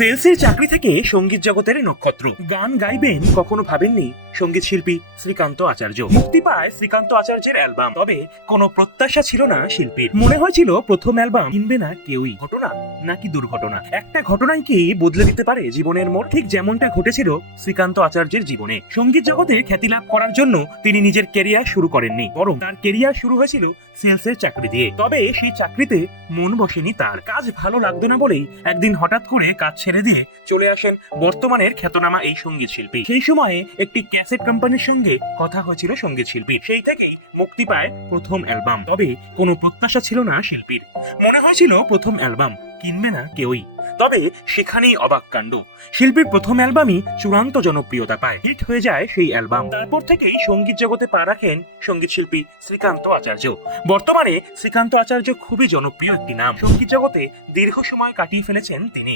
সেলসের চাকরি থেকে সঙ্গীত জগতের নক্ষত্র, গান গাইবেন কখনো ভাবেননি সঙ্গীত শিল্পী শ্রীকান্ত আচার্য। মুক্তি পায় শ্রীকান্ত আচার্যের অ্যালবাম, তবে কোনো প্রত্যাশা ছিল না শিল্পীর। মনে হয়েছিল প্রথম অ্যালবাম কিনবে না কেউই। ঘটনা নাকি দুর্ঘটনা, একটা ঘটনাই কি বদলে দিতে পারে জীবনের মোড়? ঠিক যেমনটা ঘটেছিল শ্রীকান্ত আচার্যের জীবনে। সঙ্গীত জগতে খ্যাতি লাভ করার জন্য তিনি নিজের কেরিয়ার শুরু করেননি, বরং তার কেরিয়ার শুরু হয়েছিল সেলসের চাকরি দিয়ে। তবে সেই চাকরিতে মন বসেনি তার। কাজ ভালো লাগতো না বলেই একদিন হঠাৎ করে কাজ ছেড়ে দিয়ে চলে আসেন বর্তমানের খ্যাতনামা এই সঙ্গীত শিল্পী। সেই সময়ে একটি ক্যাসেট কোম্পানির সঙ্গে কথা হয়েছিল সঙ্গীত শিল্পীর। সেই থেকেই মুক্তি পায় প্রথম অ্যালবাম, তবে কোনো প্রত্যাশা ছিল না শিল্পীর। মনে হয়েছিল প্রথম অ্যালবাম কিনবে না কেউই, তবে সেখানেই অবাক কাণ্ড। শিল্পীর প্রথম অ্যালবামই চূড়ান্ত জনপ্রিয়তা পায়, হিট হয়ে যায় সেই অ্যালবাম। তারপর থেকেই সঙ্গীত জগতে পা রাখেন সঙ্গীত শিল্পী শ্রীকান্ত আচার্য। বর্তমানে শ্রীকান্ত আচার্য খুবই জনপ্রিয় একটি নাম। সঙ্গীত জগতে দীর্ঘ সময় কাটিয়ে ফেলেছেন তিনি।